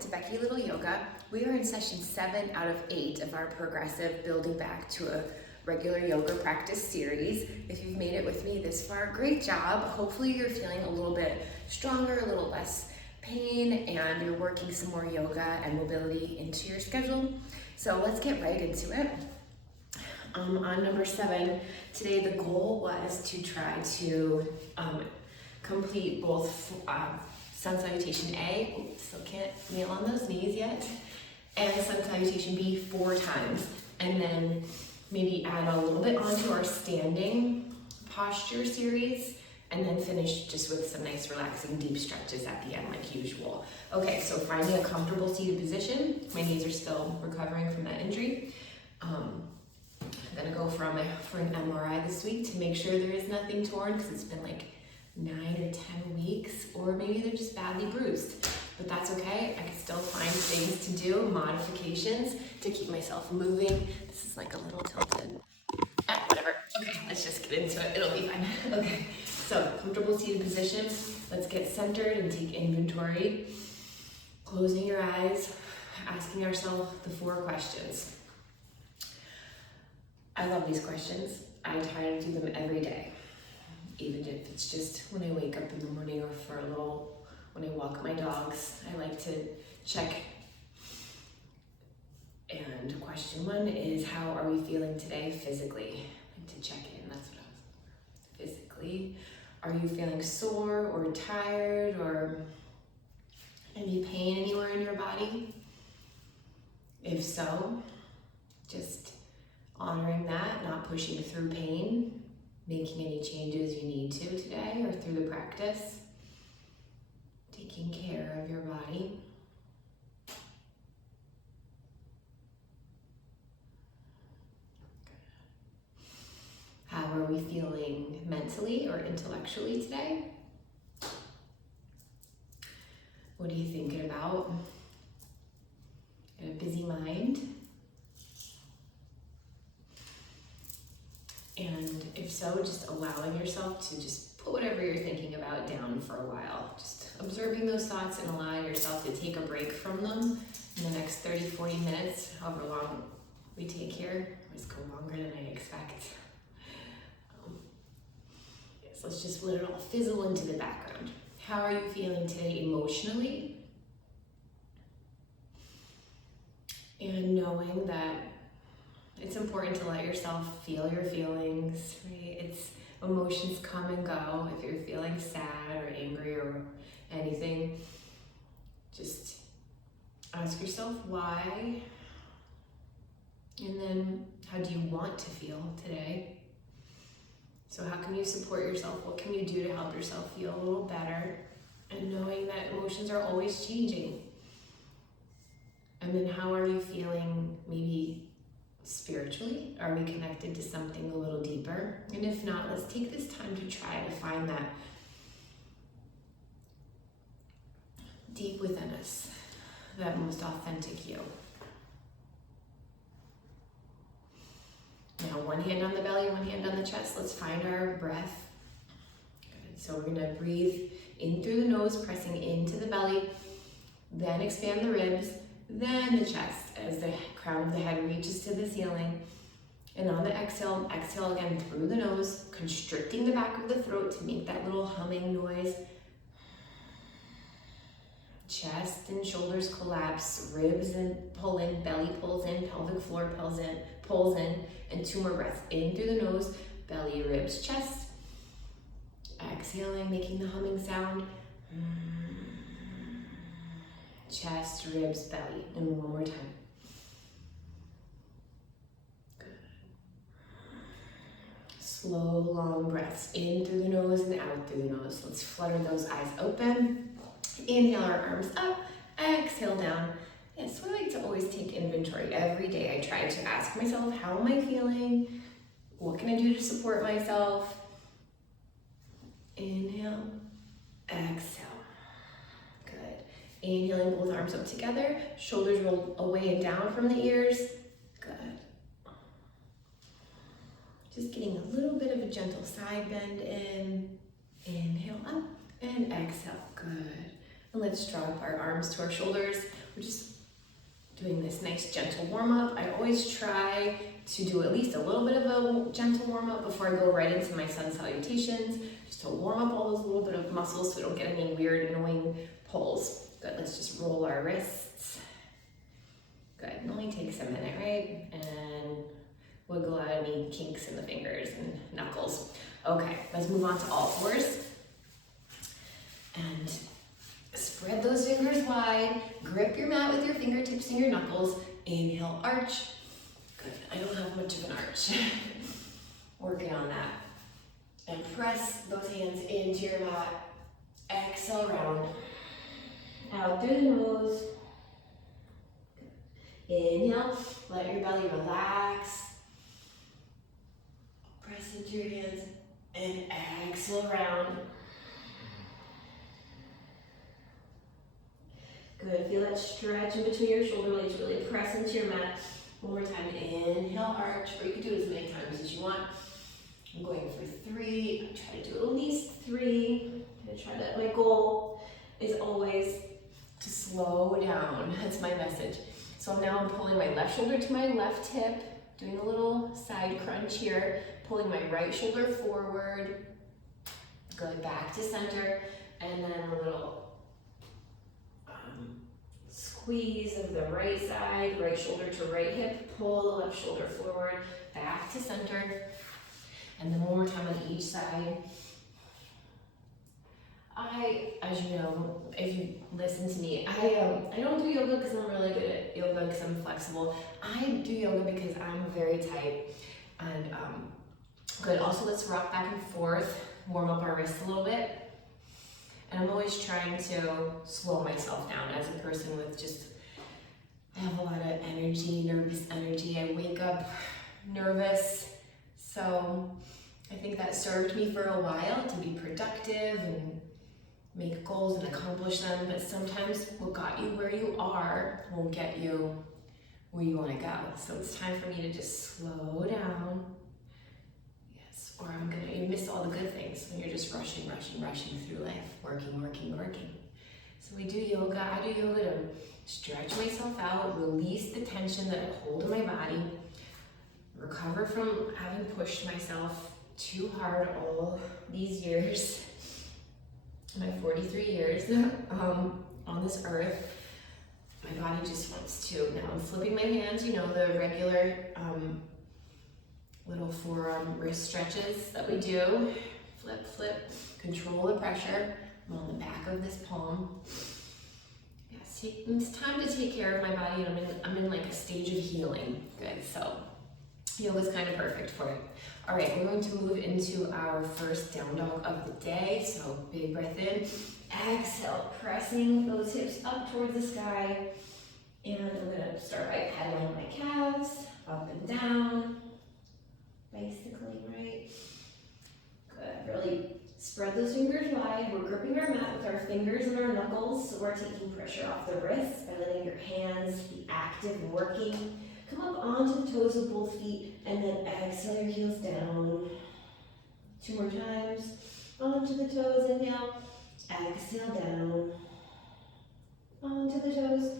to Becky Little Yoga. We are in session 7 out of 8 of our progressive building back to a regular yoga practice series. If you've made it with me this far, great job. Hopefully you're feeling a little bit stronger, a little less pain, and you're working some more yoga and mobility into your schedule. So let's get right into it. On number 7, today the goal was to try to complete both Sun Salutation A, still can't kneel on those knees yet, and Sun Salutation B 4 times, and then maybe add a little bit onto our standing posture series, and then finish just with some nice relaxing deep stretches at the end like usual. Okay, so finding a comfortable seated position. My knees are still recovering from that injury. I'm gonna go for an MRI this week to make sure there is nothing torn, because it's been like 9 or 10 weeks, or maybe they're just badly bruised. But that's okay, I can still find things to do, modifications to keep myself moving. This is like a little tilted. Whatever, okay, let's just get into it, it'll be fine. Okay, so comfortable seated position. Let's get centered and take inventory. Closing your eyes, asking ourselves the 4 questions. I love these questions. I try to do them every day. Even if it's just when I wake up in the morning, or for a little, when I walk my dogs, I like to check. And question 1 is, how are we feeling today physically? I like to check in, that's what I was, physically. Are you feeling sore or tired, or any pain anywhere in your body? If so, just honoring that, not pushing through pain, making any changes you need to today or through the practice, taking care of your body. How are we feeling mentally or intellectually today? What are you thinking about? Got a busy mind? And if so, just allowing yourself to just put whatever you're thinking about down for a while. Just observing those thoughts and allowing yourself to take a break from them in the next 30, 40 minutes, however long we take here. Always go longer than I expect. Yes, let's just let it all fizzle into the background. How are you feeling today emotionally? And knowing that it's important to let yourself feel your feelings, right? It's emotions come and go. If you're feeling sad or angry or anything, just ask yourself why, and then how do you want to feel today? So how can you support yourself? What can you do to help yourself feel a little better? And knowing that emotions are always changing. And then how are you feeling maybe spiritually? Are we connected to something a little deeper? And if not, let's take this time to try to find that deep within us, that most authentic you. Now, one hand on the belly, one hand on the chest. Let's find our breath. Good. So we're gonna breathe in through the nose, pressing into the belly, then expand the ribs, then the chest as the crown of the head reaches to the ceiling. And on the exhale, exhale again through the nose, constricting the back of the throat to make that little humming noise. Chest and shoulders collapse, ribs and pull in, belly pulls in, pelvic floor pulls in, and 2 more breaths. In through the nose, belly, ribs, chest. Exhaling, making the humming sound. Chest, ribs, belly, and one more time. Good. Slow, long breaths in through the nose and out through the nose. Let's flutter those eyes open. Inhale our arms up, exhale down. And so I like to always take inventory every day. I try to ask myself, how am I feeling? What can I do to support myself? Inhale, exhale. Inhaling, both arms up together, shoulders roll away and down from the ears. Good. Just getting a little bit of a gentle side bend in. Inhale up and exhale. Good. And let's drop our arms to our shoulders. We're just doing this nice gentle warm-up. I always try to do at least a little bit of a gentle warm-up before I go right into my sun salutations, just to warm up all those little bit of muscles so we don't get any weird, annoying pulls. Good, let's just roll our wrists. Good, it only takes a minute, right? And wiggle out any kinks in the fingers and knuckles. Okay, let's move on to all fours. And spread those fingers wide, grip your mat with your fingertips and your knuckles. Inhale, arch. Good, I don't have much of an arch. Working on that. And press those hands into your mat. Exhale, round. Out through the nose. Inhale, let your belly relax. Press into your hands and exhale, round. Good, feel that stretch in between your shoulder blades, really press into your mat. One more time, inhale, arch, or you can do it as many times as you want. I'm going for 3, I try to do at least 3. I'm gonna try that. My goal is always to slow down, that's my message. So now I'm pulling my left shoulder to my left hip, doing a little side crunch here, pulling my right shoulder forward, going back to center, and then a little squeeze of the right side, right shoulder to right hip, pull the left shoulder forward, back to center, and then one more time on each side. As you know, if you listen to me, I don't do yoga because I'm really good at yoga because I'm flexible. I do yoga because I'm very tight. And good, also let's rock back and forth, warm up our wrists a little bit. And I'm always trying to slow myself down as a person with just, I have a lot of energy, nervous energy. I wake up nervous. So I think that served me for a while to be productive and make goals and accomplish them. But sometimes what got you where you are won't get you where you want to go. So it's time for me to just slow down. Or you miss all the good things when you're just rushing through life, working. So we do yoga. I do yoga to stretch myself out, release the tension that I hold in my body, recover from having pushed myself too hard all these years, my 43 years on this earth. My body just wants to, now I'm flipping my hands, you know, the regular little forearm wrist stretches that we do. Flip, control the pressure. I'm on the back of this palm. Yes, it's time to take care of my body. I'm in like a stage of healing. Good, so yoga's kind of perfect for it. All right, we're going to move into our first down dog of the day. So big breath in, exhale, pressing those hips up towards the sky. And I'm gonna start by pedaling my calves up and down. Basically, right? Good, really spread those fingers wide. We're gripping our mat with our fingers and our knuckles, so we're taking pressure off the wrists by letting your hands be active and working. Come up onto the toes of both feet, and then exhale your heels down. 2 more times. Onto the toes, inhale. Exhale down. Onto the toes.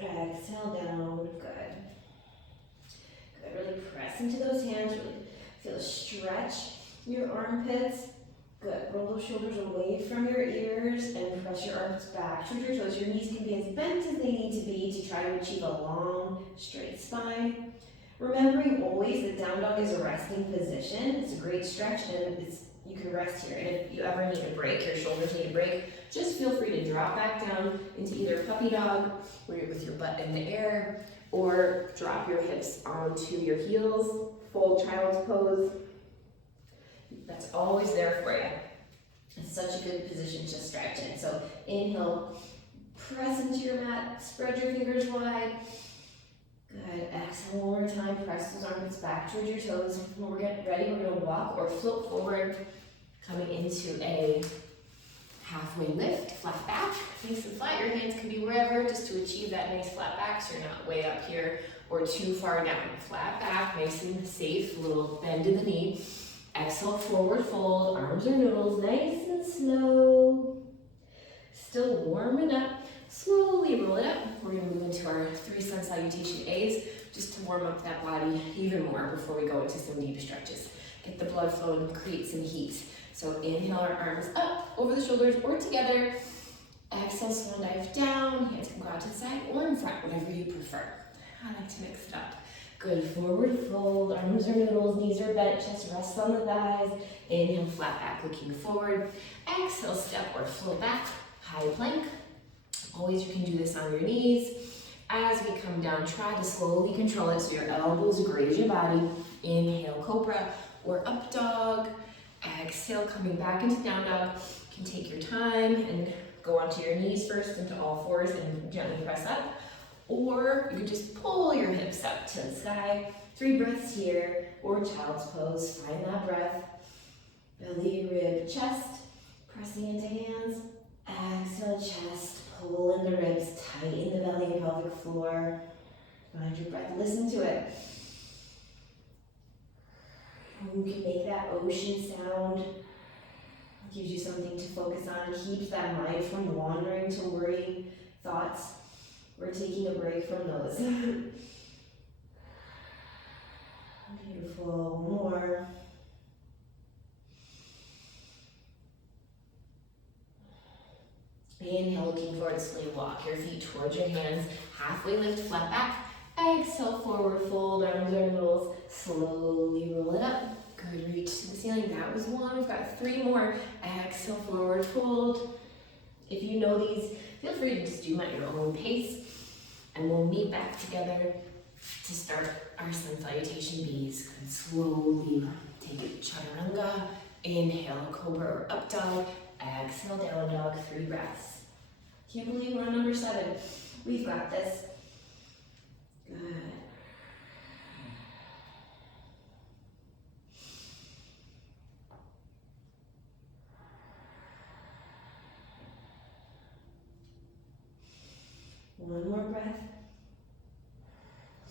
Exhale down. Good. Really press into those hands, really feel a stretch in your armpits. Good, roll those shoulders away from your ears and press your arms back towards your toes. Your knees can be as bent as they need to be to try to achieve a long, straight spine. Remembering always that down dog is a resting position. It's a great stretch and you can rest here. And if you ever need a break, your shoulders need a break, just feel free to drop back down into either puppy dog, where you're with your butt in the air, or drop your hips onto your heels, full child's pose. That's always there for you. It's such a good position to stretch in. So inhale, press into your mat, spread your fingers wide. Good, exhale one more time, press those armpits back towards your toes. When we're getting ready, we're gonna walk or float forward, coming into a halfway lift, flat back, nice and flat. Your hands can be wherever, just to achieve that nice flat back so you're not way up here or too far down. Flat back, nice and safe, a little bend in the knee. Exhale, forward fold, arms or noodles, nice and slow. Still warming up. Slowly roll it up. We're gonna move into our 3 Sun Salutation A's just to warm up that body even more before we go into some deep stretches. Get the blood flowing, create some heat. So inhale our arms up over the shoulders or together. Exhale, swan dive down. Hands can go out to the side or in front, whatever you prefer. I like to mix it up. Good, forward fold, arms are noodles, knees are bent, chest rests on the thighs. Inhale, flat back, looking forward. Exhale, step or float back, high plank. Always you can do this on your knees. As we come down, try to slowly control it so your elbows graze your body. Inhale, cobra or up dog. Exhale, coming back into down dog. You can take your time and go onto your knees first into all fours and gently press up. Or you can just pull your hips up to the sky. 3 breaths here, or child's pose. Find that breath. Belly, rib, chest. Pressing into hands. Exhale, chest. Pull in the ribs. Tighten the belly and pelvic floor. Find your breath. Listen to it. You can make that ocean sound. It gives you something to focus on. Keeps that mind from wandering to worrying thoughts. We're taking a break from those. Beautiful. More. Inhale, looking forward, slowly walk your feet towards your hands. Halfway lift, flat back. Exhale, forward fold, arms are noodles. Slowly roll it up. Good, reach to the ceiling. That was 1. We've got 3 more. Exhale, forward fold. If you know these, feel free to just do them at your own pace. And we'll meet back together to start our Sun Salutation B's. Good, slowly take it, chaturanga. Inhale, cobra or up dog. Exhale, down dog, 3 breaths. Can't believe we're on number 7. We've got this. Good. One more breath.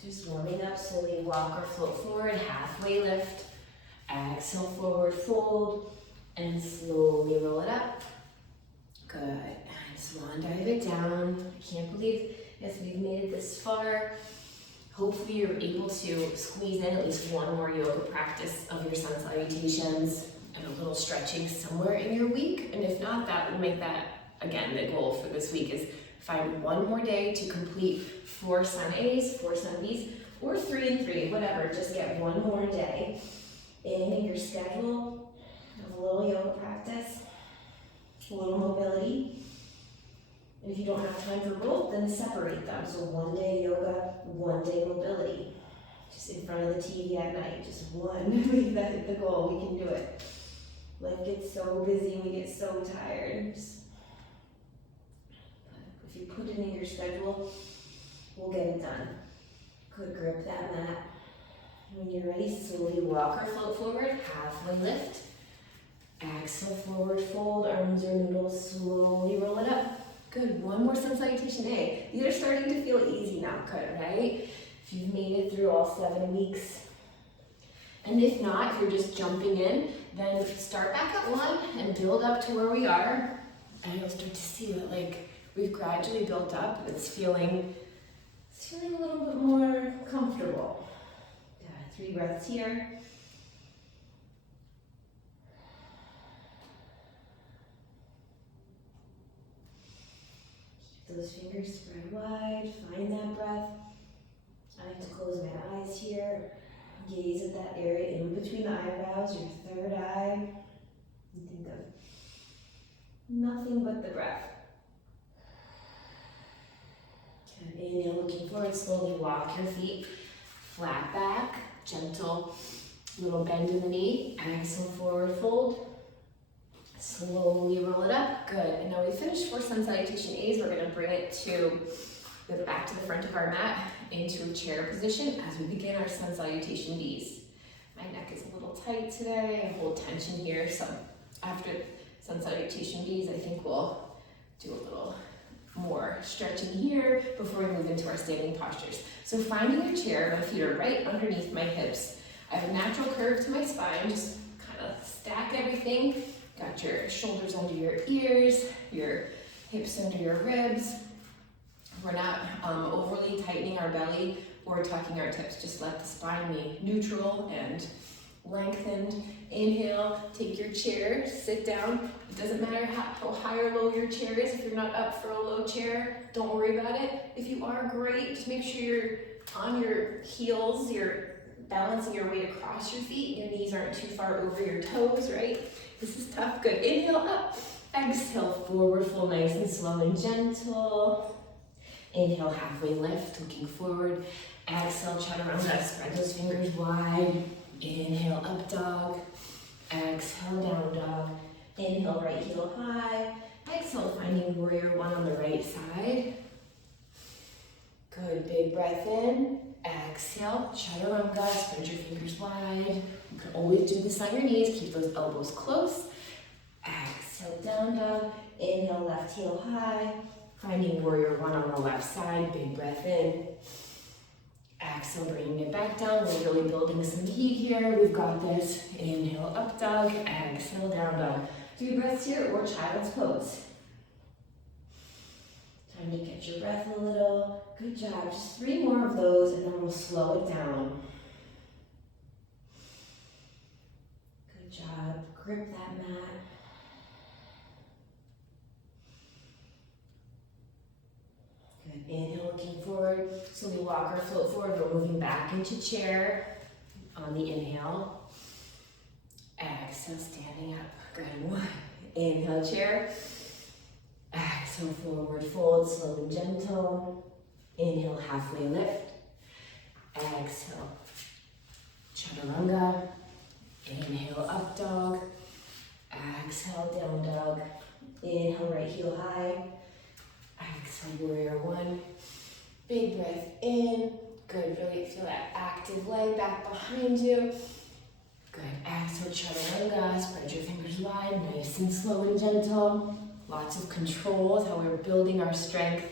Just warming up, slowly walk or float forward, halfway lift. Exhale, forward fold, and slowly roll it up. Good, and swan dive it down. I can't believe if we've made it this far. Hopefully you're able to squeeze in at least 1 more yoga practice of your Sun Salutations and a little stretching somewhere in your week. And if not, that would make that, again, the goal for this week is find 1 more day to complete 4 Sun A's, 4 Sun B's, or 3 and 3, whatever. Just get 1 more day in your schedule of a little yoga practice, a little mobility. And if you don't have time for both, then separate them. So 1 day yoga, 1 day mobility. Just in front of the TV at night, just 1. Make that the goal. We can do it. Life gets so busy and we get so tired. If you put it in your schedule, we'll get it done. Good, grip that mat. When you're ready, slowly walk or float forward, halfway lift. Exhale, forward fold, arms or noodles, slowly roll it up. Good, 1 more Sun Salutation A. These are starting to feel easy now, good, right? If you've made it through all 7 weeks. And if not, if you're just jumping in, then start back at 1 and build up to where we are. And you'll start to see that like we've gradually built up. It's feeling a little bit more comfortable. 3 breaths here. Keep those fingers spread wide. Find that breath. I like to close my eyes here. Gaze at that area in between the eyebrows, your 3rd eye. And think of nothing but the breath. Good. Inhale, looking forward. Slowly walk your feet flat back. Gentle little bend in the knee. Exhale, forward fold. Slowly roll it up. Good. And now we finished 4 Sun Salutation A's. We're going to bring it to the back to the front of our mat into a chair position as we begin our Sun Salutation B's. My neck is a little tight today. I hold tension here. So after Sun Salutation B's, I think we'll do a little more stretching here before we move into our standing postures. So finding your chair, my feet are right underneath my hips. I have a natural curve to my spine, just kind of stack everything. Got your shoulders under your ears, your hips under your ribs. We're not overly tightening our belly or tucking our tips. Just let the spine be neutral and lengthened. Inhale, take your chair, sit down. It doesn't matter how high or low your chair is. If you're not up for a low chair, don't worry about it. If you are, great. Just make sure you're on your heels, you're balancing your weight across your feet. Your knees aren't too far over your toes, right? This is tough. Good. Inhale up. Exhale, forward fold, nice and slow and gentle. Inhale, halfway lift, looking forward. Exhale, chaturanga, spread those fingers wide. Inhale, up dog. Exhale, down dog. Inhale, right heel high. Exhale, finding warrior one on the right side. Good, big breath in. Exhale, chaturanga, spread your fingers wide. You can always do this on your knees. Keep those elbows close. Exhale, down dog. Inhale, left heel high. Finding warrior one on the left side. Big breath in. Exhale, bringing it back down. We're really building some heat here. We've got this. Inhale, up dog. Exhale, down dog. 3 breaths here or child's pose. Time to catch your breath a little. Good job. Just 3 more of those and then we'll slow it down. Good job. Grip that mat. Good. Inhale, looking forward. So we walk or float forward. We're moving back into chair on the inhale. Exhale, standing up. Good. 1. Inhale, chair. Exhale, forward fold, slow and gentle. Inhale, halfway lift. Exhale, chaturanga. Inhale, up dog. Exhale, down dog. Inhale, right heel high. Exhale, warrior one. Big breath in. Good, really feel that active leg back behind you. Good, exhale, chaturanga. Spread your fingers wide, nice and slow and gentle. Lots of control is how we're building our strength.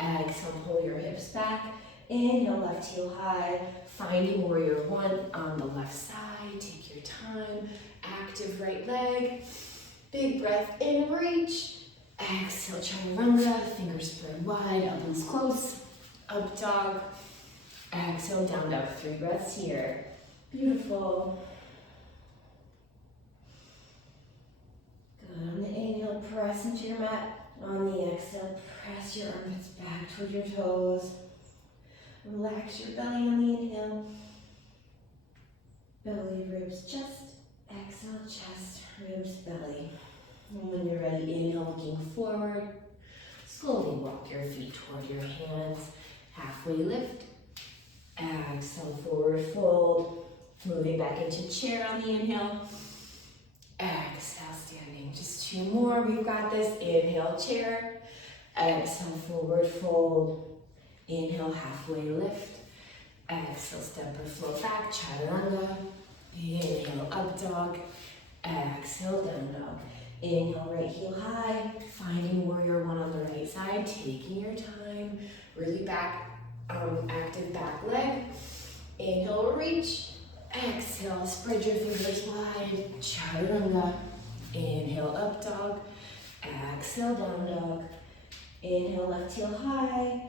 Exhale, pull your hips back. Inhale, left heel high. Finding warrior one on the left side. Take your time. Active right leg. Big breath in, reach. Exhale, chaturanga. Fingers spread wide, elbows close. Up dog. Exhale, down dog. 3 breaths here. Beautiful. Good. On the inhale, press into your mat. On the exhale, press your armpits back toward your toes. Relax your belly on the inhale. Belly, ribs, chest. Exhale, chest, ribs, belly. And when you're ready, inhale, looking forward. Slowly walk your feet toward your hands. Halfway lift. Exhale, forward fold. Moving back into chair on the inhale. Exhale, standing. Just 2 more. We've got this. Inhale, chair. Exhale, forward fold. Inhale, halfway lift. Exhale, step or float back. Chaturanga. Inhale, up dog. Exhale, down dog. Inhale, right heel high. Finding warrior one on the right side. Taking your time. Really back, active back leg. Inhale, reach. Exhale, spread your fingers wide. Chaturanga. Inhale, up dog. Exhale, down dog. Inhale, left heel high.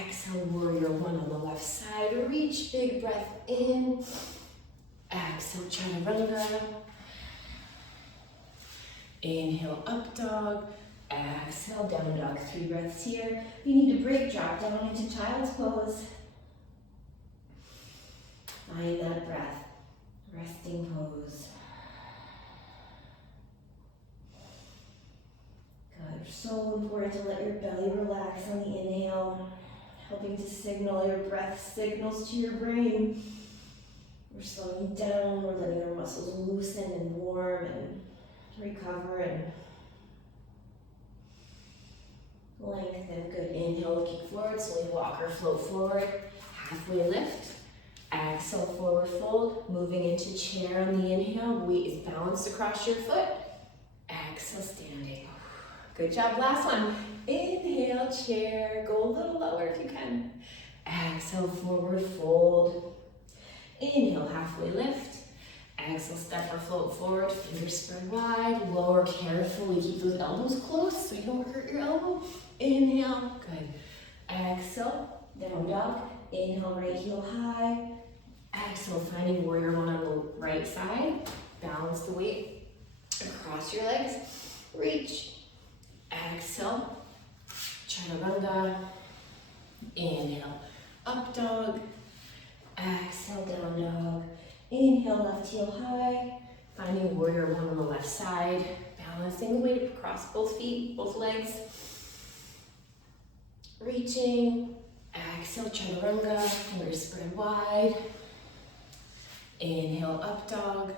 Exhale, warrior one on the left side. Reach, big breath in. Exhale, chaturanga. Inhale, up dog. Exhale, down dog. 3 breaths here. If you need to break, drop down into child's pose. Find that breath. Resting pose. Good. So important to let your belly relax on the inhale, helping to signal your breath signals to your brain. We're slowing down, we're letting our muscles loosen and warm and recover and lengthen. Good. Inhale, looking forward, slowly walk or float forward. Halfway lift. Exhale, forward fold. Moving into chair on the inhale. Weight is balanced across your foot. Exhale, standing. Good job. Last one. Inhale, chair. Go a little lower if you can. Exhale, forward fold. Inhale, halfway lift. Exhale, step or float forward, fingers spread wide, lower carefully, keep those elbows close so you don't hurt your elbow. Inhale, good. Exhale, down dog. Inhale, right heel high. Exhale, finding warrior one on the right side. Balance the weight across your legs. Reach. Exhale, chaturanga. Inhale, up dog. Exhale, down dog. Inhale, left heel high. Finding warrior one on the left side. Balancing the weight across both feet, both legs. Reaching. Exhale, chaturanga. Fingers spread wide. Inhale, up dog.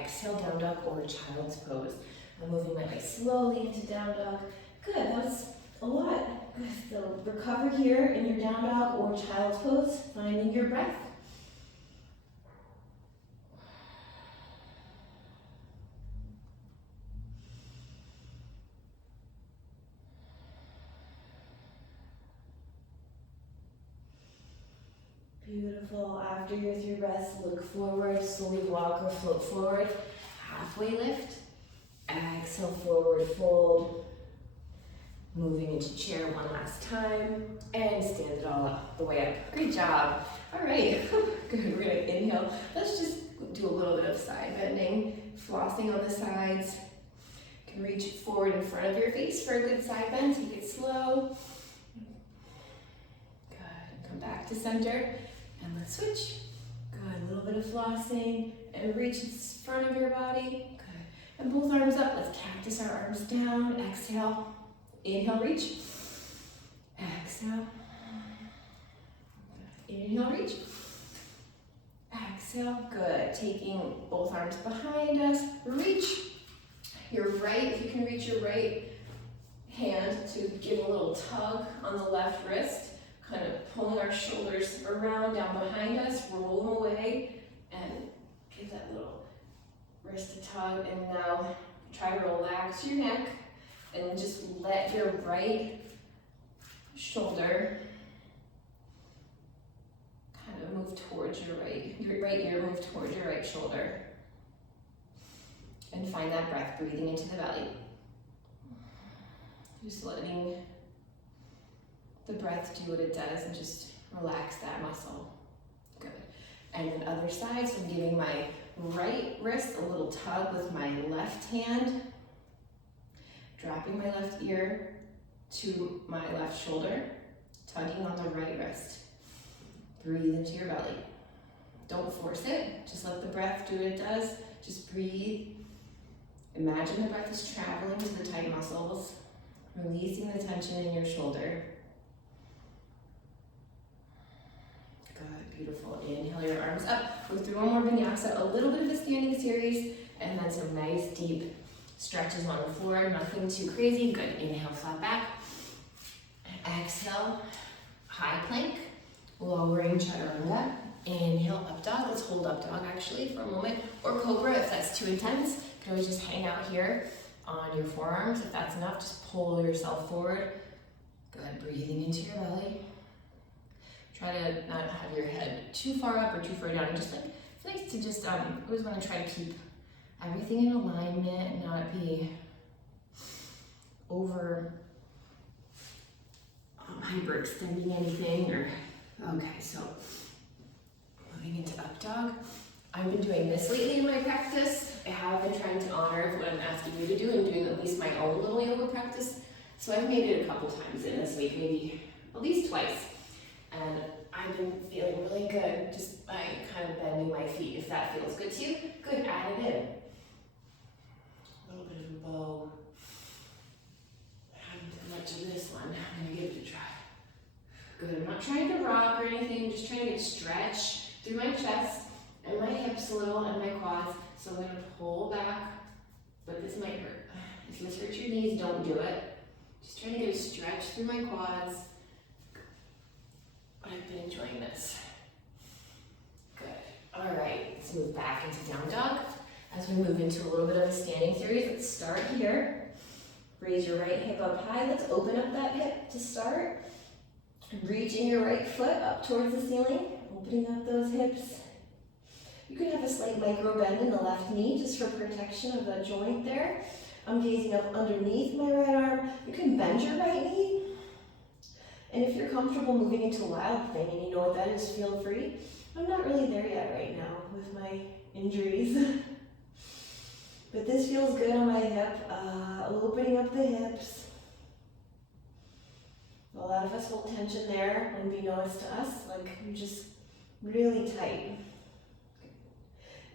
Exhale, down dog or child's pose. I'm moving my way slowly into down dog. Good, that's a lot. Good. So recover here in your down dog or child's pose, finding your breath. Beautiful. After your 3 breaths, look forward, slowly walk or float forward. Halfway lift. Exhale, forward fold. Moving into chair one last time. And stand it all up, the way up. Great job. All right. Good. We're going to inhale. Let's just do a little bit of side bending. Flossing on the sides. You can reach forward in front of your face for a good side bend. Take it slow. Good. Come back to center. And let's switch. Good, a little bit of flossing and reach in front of your body. Good, and both arms up. Let's cactus our arms down. Exhale, inhale, reach. Exhale. Inhale, reach. Exhale, good. Taking both arms behind us. Reach your right, if you can reach your right hand to give a little tug on the left wrist. Kind of pulling our shoulders around, down behind us, roll them away, and give that little wrist a tug. And now try to relax your neck and just let your right shoulder kind of move towards your right ear move towards your right shoulder. And find that breath, breathing into the belly. Just letting the breath do what it does and just relax that muscle. Good. And then other side, so I'm giving my right wrist a little tug with my left hand, dropping my left ear to my left shoulder, tugging on the right wrist. Breathe into your belly. Don't force it, just let the breath do what it does. Just breathe. Imagine the breath is traveling to the tight muscles, releasing the tension in your shoulder. Good, beautiful. Inhale your arms up. Go through one more vinyasa, a little bit of a standing series, and then some nice deep stretches on the floor, nothing too crazy. Good, inhale, flat back. Exhale, high plank, lowering chaturanga. Inhale, up dog. Let's hold up dog actually for a moment, or cobra if that's too intense. You can always just hang out here on your forearms. If that's enough, just pull yourself forward. Good, breathing into your belly. Try to not have your head too far up or too far down. Just like, it's nice to just, always want to try to keep everything in alignment and not be over hyperextending anything or, okay, so moving into up dog. I've been doing this lately in my practice. I have been trying to honor what I'm asking you to do and doing at least my own little yoga practice. So I've made it a couple times in this week, maybe at least twice. And I've been feeling really good just by kind of bending my feet. If that feels good to you, good, add it in. A little bit of a bow. I haven't done much of this one. I'm gonna give it a try. Good, I'm not trying to rock or anything, I'm just trying to get stretch through my chest and my hips a little and my quads. So I'm gonna pull back, but this might hurt. If this hurts your knees, don't do it. Just trying to get a stretch through my quads. I've been enjoying this. Good. All right, let's move back into down dog. As we move into a little bit of a standing series, let's start here. Raise your right hip up high. Let's open up that hip to start. Reaching your right foot up towards the ceiling, opening up those hips. You can have a slight micro bend in the left knee just for protection of the joint there. I'm gazing up underneath my right arm. You can bend your right knee. And if you're comfortable moving into wild thing and you know what that is, feel free. I'm not really there yet right now with my injuries. But this feels good on my hip, opening up the hips. A lot of us hold tension there, unbeknownst to us, like you're just really tight.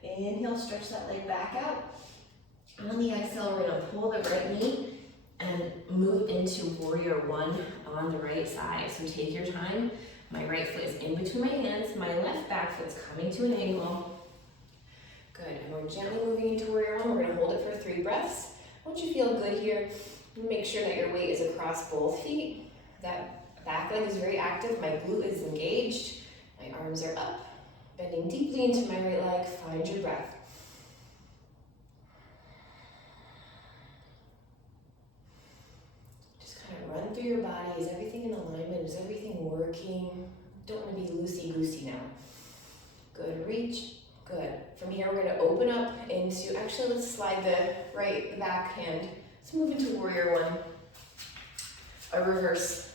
Inhale, stretch that leg back out. On the exhale, we're gonna pull the right knee and move into warrior one on the right side. So take your time. My right foot is in between my hands. My left back foot's coming to an angle. Good, and we're gently moving into warrior one. We're gonna hold it for 3 breaths. Once you feel good here, make sure that your weight is across both feet. That back leg is very active. My glute is engaged. My arms are up. Bending deeply into my right leg. Find your breath. Just kind of run through your body. Is everything in alignment? Is everything working? Don't want to be loosey-goosey now. Good, reach. Good. From here, we're going to open up into, actually, let's slide the back hand. Let's move into warrior one. A reverse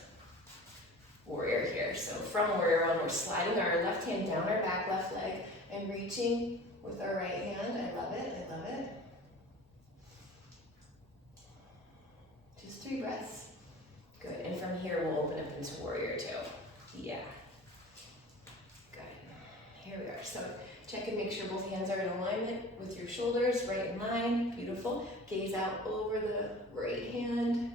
warrior here. So from warrior one, we're sliding our left hand down our back left leg and reaching with our right hand. I love it, I love it. Just 3 breaths. Good, and from here, we'll open up into warrior two. Yeah. Good, here we are. So check and make sure both hands are in alignment with your shoulders, right in line, beautiful. Gaze out over the right hand.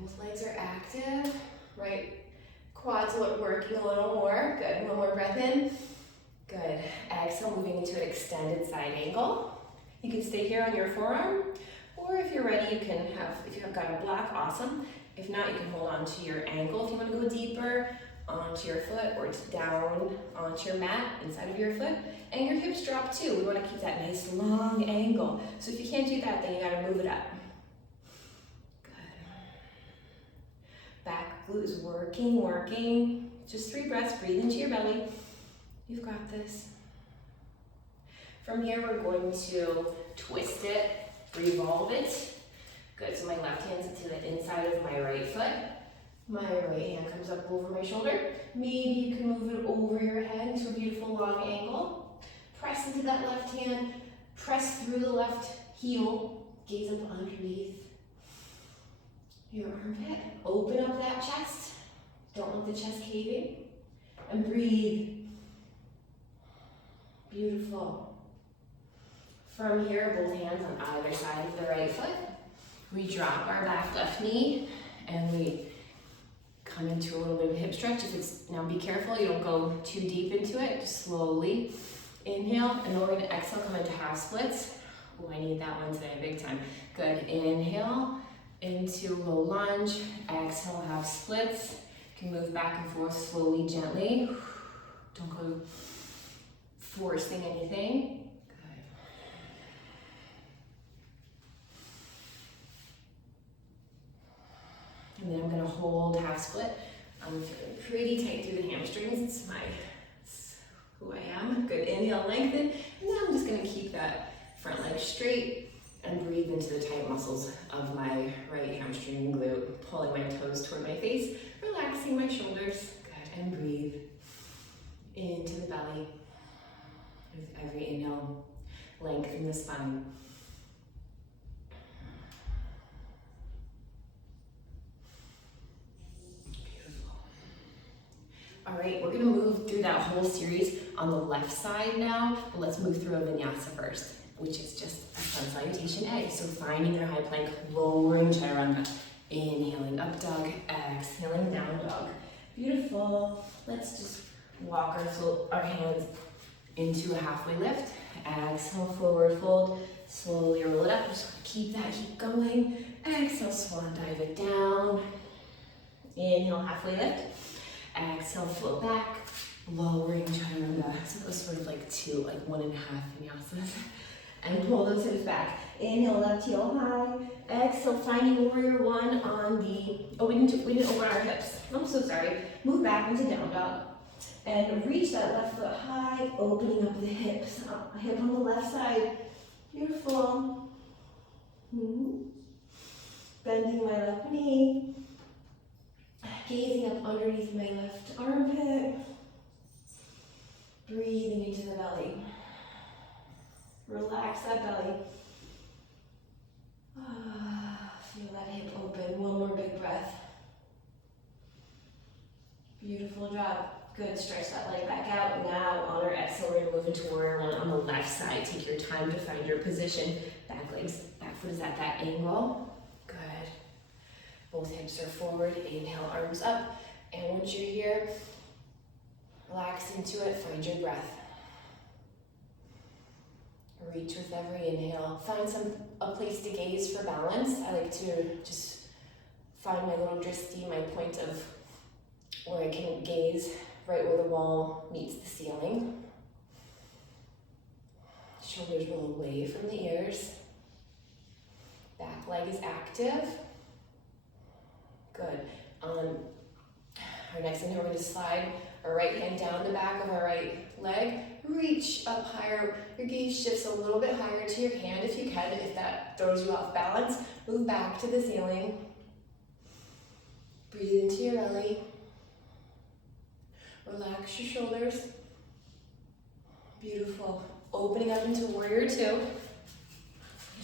Both legs are active, right? Quads are working a little more. Good, one more breath in. Good, exhale, moving into an extended side angle. You can stay here on your forearm, or if you're ready, you can have, if you have got a block, awesome. If not, you can hold on to your ankle if you want to go deeper, onto your foot, or down onto your mat, inside of your foot. And your hips drop too. We want to keep that nice long angle. So if you can't do that, then you got to move it up. Back glute is working. Just 3 breaths, breathe into your belly. You've got this. From here, we're going to twist it, revolve it. Good, so my left hand's to the inside of my right foot. My right hand comes up over my shoulder. Maybe you can move it over your head into a beautiful long angle. Press into that left hand, press through the left heel, gaze up underneath your armpit. Open up that chest. Don't let the chest cave in. And breathe. Beautiful. From here, both hands on either side of the right foot. We drop our back left knee and we come into a little bit of a hip stretch. If it's, now be careful, you don't go too deep into it. Just slowly inhale, and then we're going to exhale, come into half splits. Oh, I need that one today, big time. Good, inhale into low lunge, exhale, half splits. You can move back and forth slowly, gently. Don't go forcing anything. Good. And then I'm gonna hold half split. I'm feeling pretty tight through the hamstrings. It's who I am. Good, inhale, lengthen. And then I'm just gonna keep that front leg straight and breathe into the tight muscles of my right hamstring and glute, pulling my toes toward my face, relaxing my shoulders. Good, and breathe into the belly. With every inhale, lengthen the spine. Beautiful. All right, we're gonna move through that whole series on the left side now, but let's move through a vinyasa first, which is just a Sun Salutation A. So finding your high plank, lowering chaturanga, inhaling up dog, exhaling down dog. Beautiful. Let's just walk our hands into a halfway lift. Exhale, forward fold. Slowly roll it up. Just keep that heat going. Exhale, swan dive it down. Inhale, halfway lift. Exhale, float back. Lowering chaturanga. So those sort of like 1.5 vinyasas. And pull those hips back. Inhale, left heel high. Exhale, finding warrior one on the, we didn't open our hips. I'm so sorry. Move back into down dog. And reach that left foot high, opening up the hips. Hip on the left side. Beautiful. Bending my left knee. Gazing up underneath my left armpit. Breathing into the belly. Relax that belly. Feel that hip open. One more big breath. Beautiful job. Good. Stretch that leg back out. Now on our exhale, we're going to move into warrior one on the left side. Take your time to find your position. Back legs, back foot is at that angle. Good. Both hips are forward. Inhale, arms up. And once you're here, relax into it. Find your breath. Reach with every inhale. Find a place to gaze for balance. I like to just find my little dristy, my point of where I can gaze right where the wall meets the ceiling. Shoulders roll away from the ears. Back leg is active. Good. On our next inhale, we're going to slide our right hand down the back of our right leg. Reach up higher. Your gaze shifts a little bit higher to your hand if you can. If that throws you off balance, move back to the ceiling. Breathe into your belly. Relax your shoulders. Beautiful. Opening up into warrior two.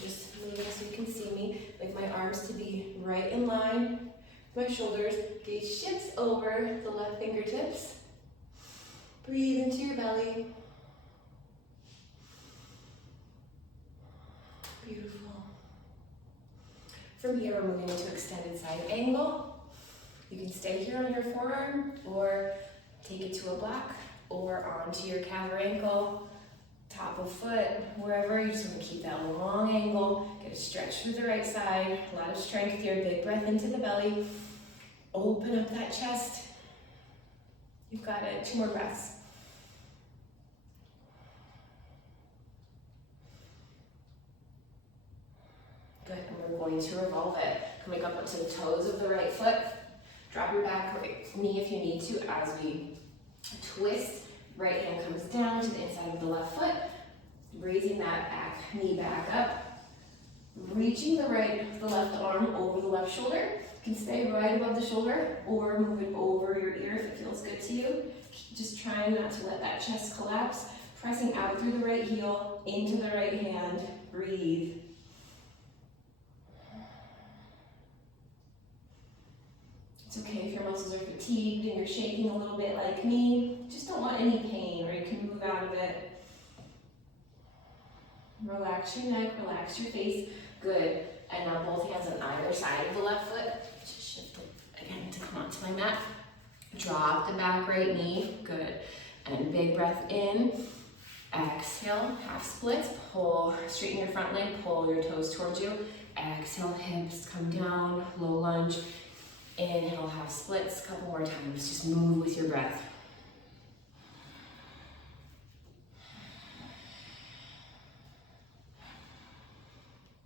Just moving so you can see me. Like my arms to be right in line with my shoulders. Gaze shifts over the left fingertips. Breathe into your belly. Beautiful. From here, we're moving into extended side angle. You can stay here on your forearm or take it to a block or onto your calf or ankle, top of foot, wherever. You just want to keep that long angle. Get a stretch through the right side. A lot of strength here. Big breath into the belly. Open up that chest. You've got it. 2 more breaths. Good, and we're going to revolve it. Coming up onto the toes of the right foot. Drop your back knee if you need to as we twist. Right hand comes down to the inside of the left foot. Raising that back knee back up. Reaching the left arm over the left shoulder. You can stay right above the shoulder or move it over your ear if it feels good to you. Just trying not to let that chest collapse. Pressing out through the right heel, into the right hand. Breathe. It's okay if your muscles are fatigued and you're shaking a little bit like me. Just don't want any pain, or you can move out of it. Relax your neck, relax your face. Good. And now both hands on either side of the left foot. Just shift it again to come onto my mat. Drop the back right knee. Good. And big breath in. Exhale, half splits. Pull, straighten your front leg, pull your toes towards you. Exhale, hips come down, low lunge. Inhale, half splits. A couple more times. Just move with your breath.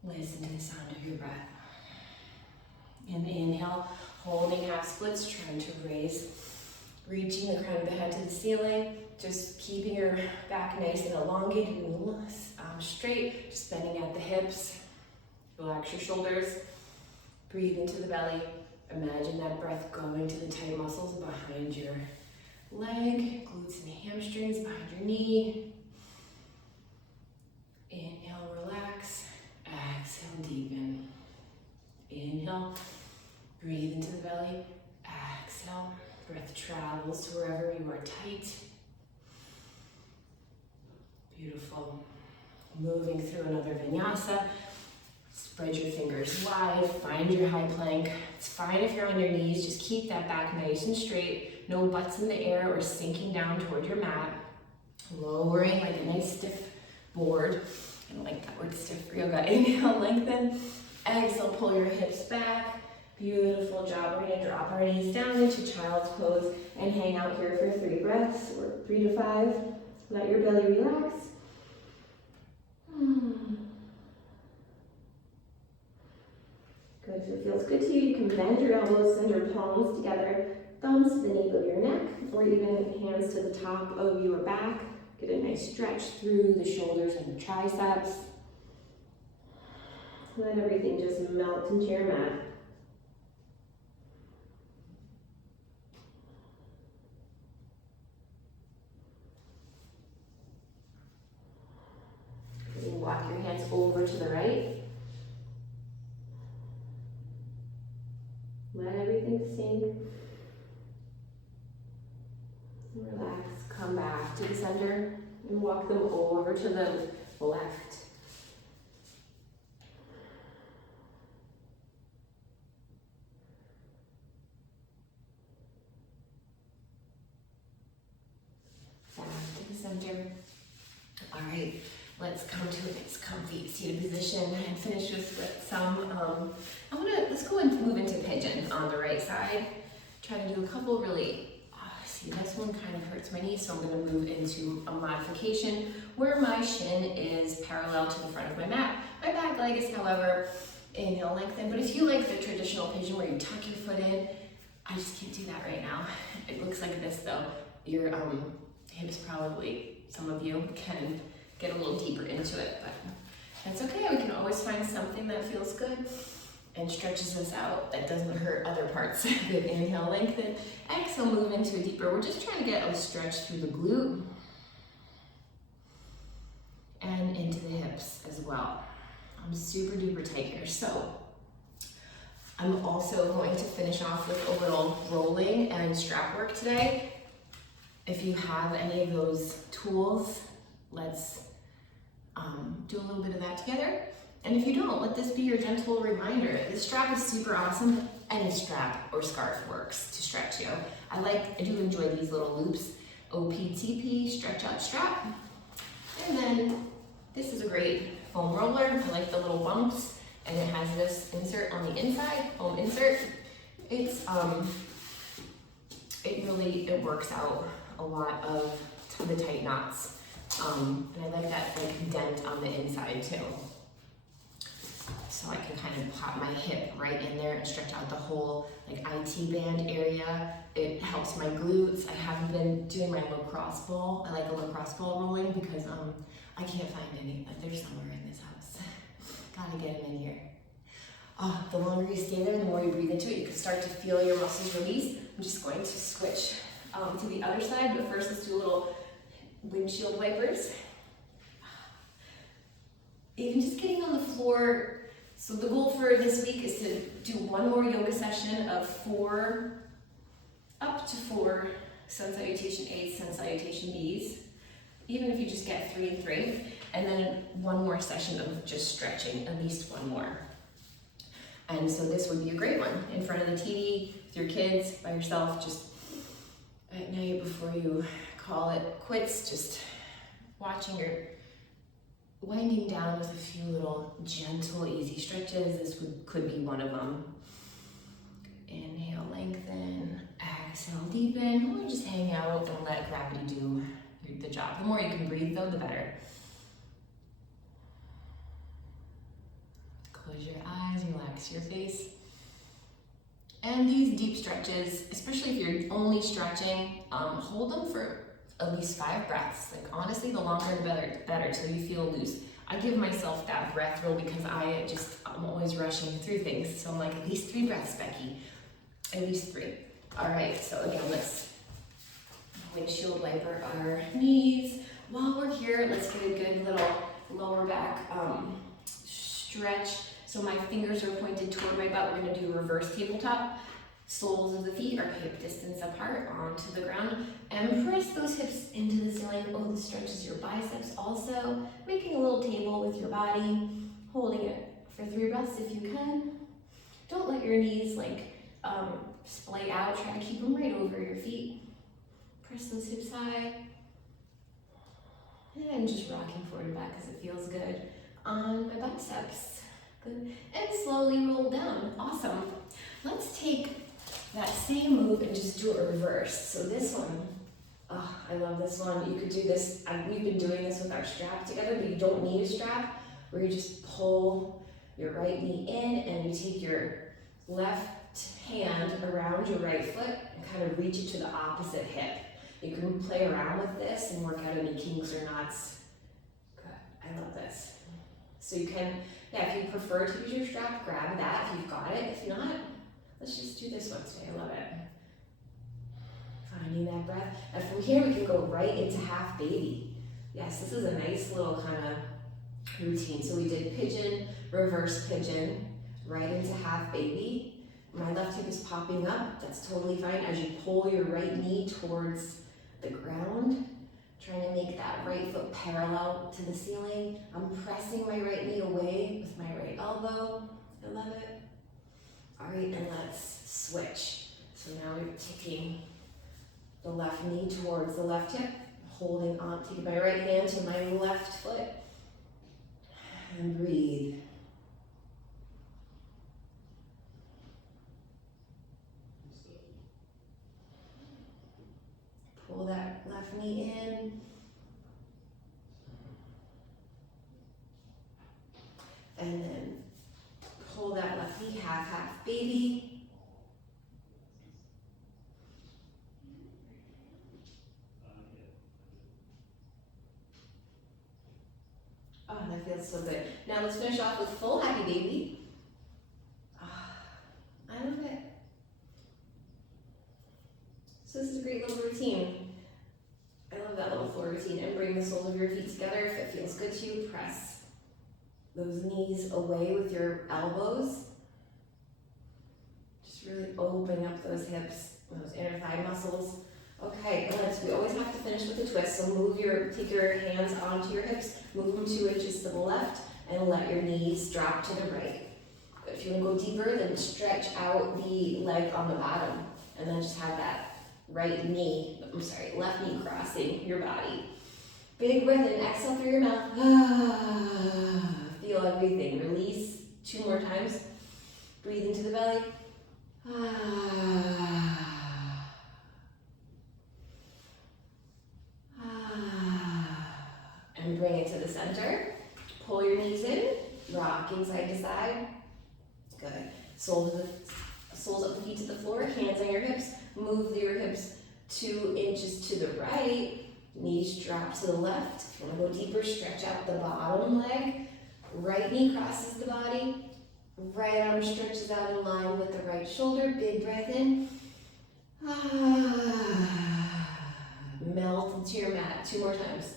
Listen to the sound of your breath. And inhale, holding half splits, trying to raise, reaching the crown of the head to the ceiling, just keeping your back nice and elongated and straight, just bending at the hips. Relax your shoulders, breathe into the belly. Imagine that breath going to the tight muscles behind your leg, glutes and hamstrings, behind your knee. Inhale, relax. Exhale, deepen. Inhale, breathe into the belly. Exhale, breath travels to wherever you are tight. Beautiful. Moving through another vinyasa. Spread your fingers wide, find your high plank. It's fine if you're on your knees, just keep that back nice and straight. No butts in the air or sinking down toward your mat. Lowering like a nice stiff board. I don't like that word stiff for yoga. Inhale, lengthen. Exhale, pull your hips back. Beautiful job. We're going to drop our knees down into child's pose and hang out here for 3 breaths, or 3 to 5. Let your belly relax. Good. If it feels good to you, you can bend your elbows, send your palms together. thumbs to the nape of your neck, or even hands to the top of your back. Get a nice stretch through the shoulders and the triceps. Let everything just melt into your mat. You walk your hands over to the right. Let everything sink. Relax, come back to the center and walk them over to the left. Back to the center. All right, let's come to a nice comfy seated position and finish this with some, let's go and move into pigeon on the right side. Try to do a couple really, see this one kind of hurts my knee, so I'm gonna move into a modification where my shin is parallel to the front of my mat. My back leg is, however, inhale, lengthen, but if you like the traditional pigeon where you tuck your foot in, I just can't do that right now. It looks like this though. Your hips probably, some of you can get a little deeper into it, but that's okay. We can always find something that feels good and stretches us out that doesn't hurt other parts. Good, inhale, lengthen. Exhale, move into a deeper. We're just trying to get a stretch through the glute and into the hips as well. I'm super duper tight here. So I'm also going to finish off with a little rolling and strap work today. If you have any of those tools, let's do a little bit of that together. And if you don't, let this be your gentle reminder. This strap is super awesome. Any strap or scarf works to stretch you. I do enjoy these little loops. OPTP, stretch out strap. And then this is a great foam roller. I like the little bumps, and it has this insert on the inside, foam insert. It's it works out a lot of the tight knots. And I like that dent on the inside too. So I can kind of pop my hip right in there and stretch out the whole IT band area. It helps my glutes. I haven't been doing my lacrosse ball. I like a lacrosse ball rolling because I can't find any, but they're somewhere in this house. Gotta get them in here. Oh, the longer you stay there, the more you breathe into it, you can start to feel your muscles release. I'm just going to switch to the other side, but first let's do a little windshield wipers. Even just getting on the floor. So the goal for this week is to do one more yoga session of up to four Sun Salutation A's, Sun Salutation B's. Even if you just get 3 and 3, and then one more session of just stretching, at least one more. And so this would be a great one in front of the TV with your kids, by yourself, just at night before you call it quits, just watching your winding down with a few little gentle, easy stretches. This could be one of them. Inhale, lengthen, exhale, deepen, or just hang out and let gravity do the job. The more you can breathe though, the better. Close your eyes, relax your face. And these deep stretches, especially if you're only stretching, hold them for at least 5 breaths. Honestly, the longer the better till you feel loose. I give myself that breath rule because I'm always rushing through things. So I'm like, at least 3 breaths, Becky. At least 3. All right, so again, let's windshield wiper our knees. While we're here, let's get a good little lower back stretch. So my fingers are pointed toward my butt. We're gonna do reverse tabletop. Soles of the feet are hip distance apart onto the ground, and press those hips into the ceiling. Oh, this stretches your biceps also. Making a little table with your body, holding it for 3 breaths if you can. Don't let your knees splay out. Try to keep them right over your feet. Press those hips high. And just rocking forward and back because it feels good on my biceps. Good. And slowly roll down. Awesome. Let's take that same move and just do a reverse. So this one, oh, I love this one. You could do this, we've been doing this with our strap together, but you don't need a strap, where you just pull your right knee in and you take your left hand around your right foot and kind of reach it to the opposite hip. You can play around with this and work out any kinks or knots. Good, I love this. So you can, if you prefer to use your strap, grab that if you've got it. If not, let's just do this one today, I love it. Finding that breath. And from here we can go right into half baby. Yes, this is a nice little kind of routine. So we did pigeon, reverse pigeon, right into half baby. My left hip is popping up, that's totally fine. As you pull your right knee towards the ground, trying to make that right foot parallel to the ceiling. I'm pressing my right knee away with my right elbow. I love it. All right, and let's switch. So now we're taking the left knee towards the left hip, holding on, taking my right hand to my left foot, and breathe. Pull that left knee in. And then pull that left knee, half baby. Oh, that feels so good. Now let's finish off with full happy baby. I love it. So this is a great little routine. I love that little floor routine. And bring the soles of your feet together if it feels good to you. Press those knees away with your elbows. Just really open up those hips, those inner thigh muscles. Okay, and we always have to finish with a twist. So take your hands onto your hips, move them 2 inches to the left, and let your knees drop to the right. Good. If you want to go deeper, then stretch out the leg on the bottom, and then just have that left knee crossing your body. Big breath in, exhale through your mouth. Feel everything. Release 2 more times. Breathe into the belly. And bring it to the center. Pull your knees in, rocking side to side. Good. Soles of the feet to the floor, hands on your hips. Move your hips 2 inches to the right. Knees drop to the left. If you want to go deeper, stretch out the bottom leg. Right knee crosses the body. Right arm stretches out in line with the right shoulder. Big breath in. Melt into your mat 2 more times.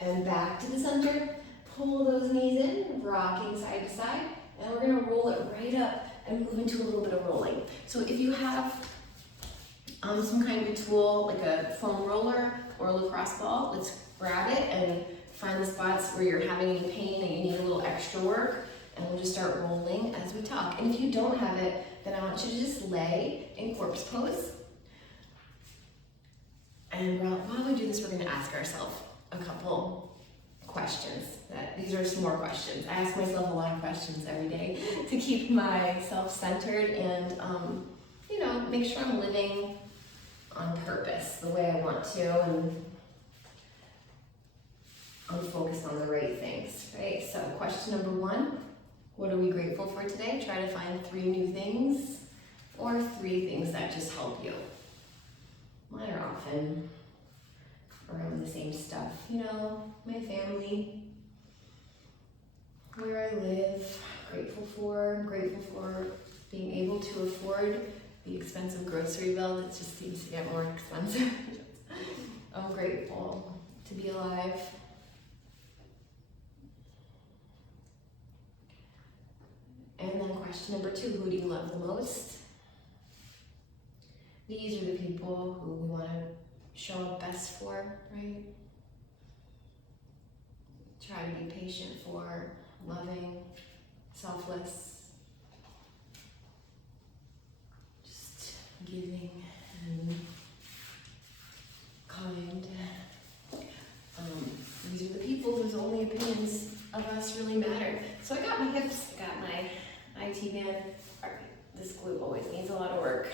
And back to the center. Pull those knees in, rocking side to side. And we're going to roll it right up and move into a little bit of rolling. So if you have some kind of a tool, like a foam roller or a lacrosse ball, let's grab it and find the spots where you're having any pain and you need a little extra work. And we'll just start rolling as we talk. And if you don't have it, then I want you to just lay in corpse pose. And while we do this, we're going to ask ourselves a couple questions. These are some more questions. I ask myself a lot of questions every day to keep myself centered and, make sure I'm living on purpose the way I want to, and I'm focused on the right things, right? So question number 1, what are we grateful for today? Try to find 3 new things or 3 things that just help you. Mine are often around the same stuff, my family, where I live, grateful for being able to afford the expensive grocery bill that just seems to get more expensive. I'm grateful to be alive. And then question number 2, who do you love the most? These are the people who we want to show up best for, right? Try to be patient for, loving, selfless, just giving and kind. These are the people whose only opinions of us really matter. So I got my hips, got my IT band. All right, this glue always needs a lot of work.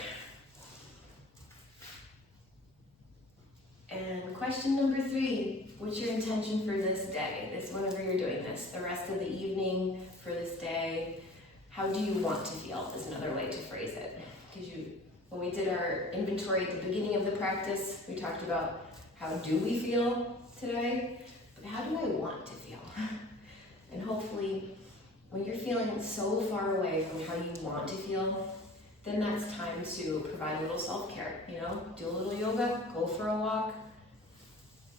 And question number 3, what's your intention for this day? Whenever you're doing this, the rest of the evening, for this day, how do you want to feel is another way to phrase it. Because when we did our inventory at the beginning of the practice, we talked about how do we feel today, but how do I want to feel? And hopefully, when you're feeling so far away from how you want to feel, then that's time to provide a little self-care, do a little yoga, go for a walk,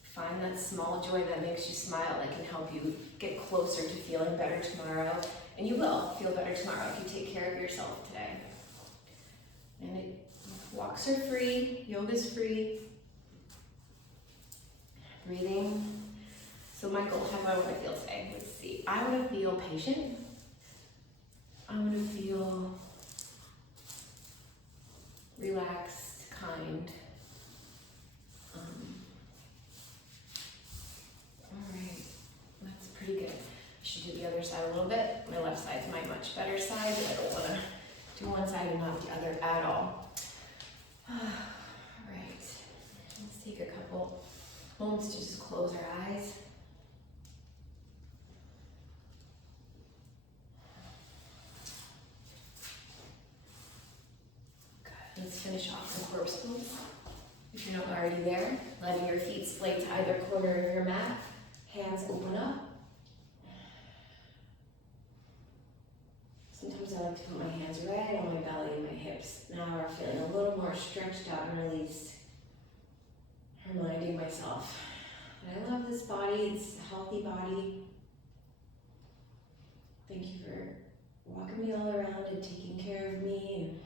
find that small joy that makes you smile, that can help you get closer to feeling better tomorrow, and you will feel better tomorrow if you take care of yourself today. And walks are free, yoga's free, breathing. So my goal, how do I want to feel today? Let's see. I want to feel patient. I want to feel relaxed, kind. All right, that's pretty good. I should do the other side a little bit. My left side's my much better side, but I don't want to do one side and not the other at all. All right, let's take a couple moments to just close our eyes. Good. Let's finish off the corpse pose. If you're not already there, letting your feet splay to either corner of your mat, hands open up. Sometimes I like to put my hands right on my belly and my hips. Now I'm feeling a little more stretched out and released. Reminding myself that I love this body, it's a healthy body. Thank you for walking me all around and taking care of me.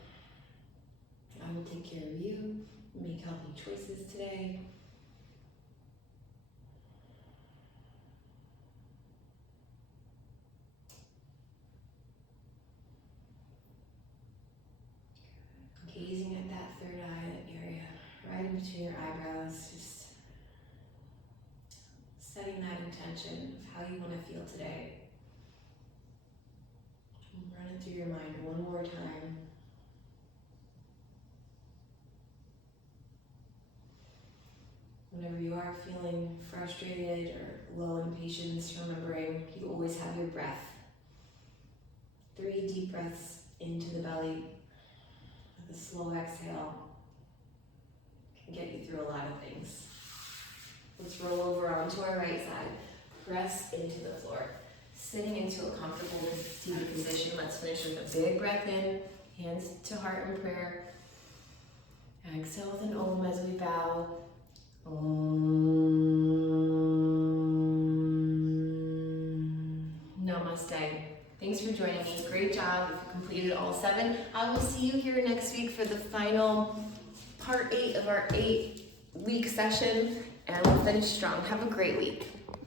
And I will take care of you, make healthy choices today. Gazing at that third eye, that area right in between your eyebrows, just setting that intention of how you want to feel today. Run it through your mind one more time. Whenever you are feeling frustrated or low in patience, remembering you always have your breath. 3 deep breaths into the belly. The slow exhale can get you through a lot of things. Let's roll over onto our right side. Press into the floor. Sitting into a comfortable seated position. Let's finish with a big breath in. Hands to heart in prayer. Exhale with an Om as we bow. Om. Namaste. Thanks for joining me. Great job. If you completed all 7, I will see you here next week for the final part 8 of our 8-week session, and we'll finish strong. Have a great week.